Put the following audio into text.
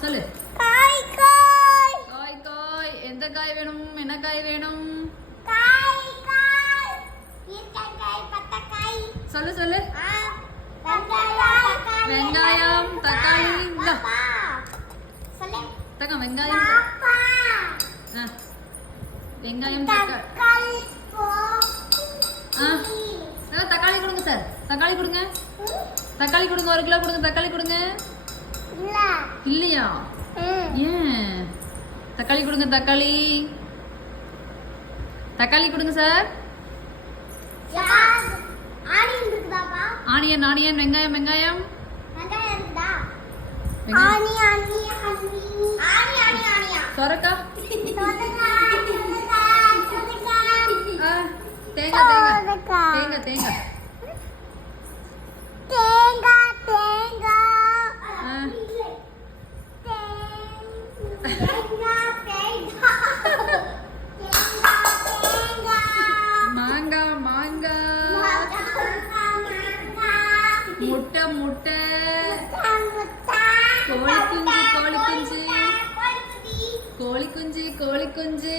சொல்லு. காய் காய் காய் காய். எந்த காய் வேணும்? என்ன காய் வேணும்? காய் காய். பீர்க்கங்காய், பத்தக்காய். சொல்லு சொல்லு. வெங்காயம், வெங்காயம், தக்காளி. அப்பா. சொல்லு. தக்கா வெங்காயம். அப்பா. வெங்காயம், தக்காளி. தக்காளி போ. தக்காளி கொடுங்க சார். தக்காளி கொடுங்க. தக்காளி கொடுங்க. 1 கிலோ கொடுங்க. தக்காளி கொடுங்க. இல்ல. இல்லையா? ஏன்? தக்காளி கொடுங்க. தக்காளி தக்காளி கொடுங்க சார். ஆனியன் இருக்குதாப்பா? Onion onion. வெங்காயம் வெங்காயம். வெங்காயம் இருக்குதா? வெங்காயம். ஆனியன் சொரக்கா. சொரக்கா. தேங்காய் தேங்காய். தேங்காய் தேங்காய். மாங்காய் மாங்காய். முட்டை முட்டை. கோழி குஞ்சு கோழி குஞ்சு. கோழி குஞ்சு கோழி குஞ்சு.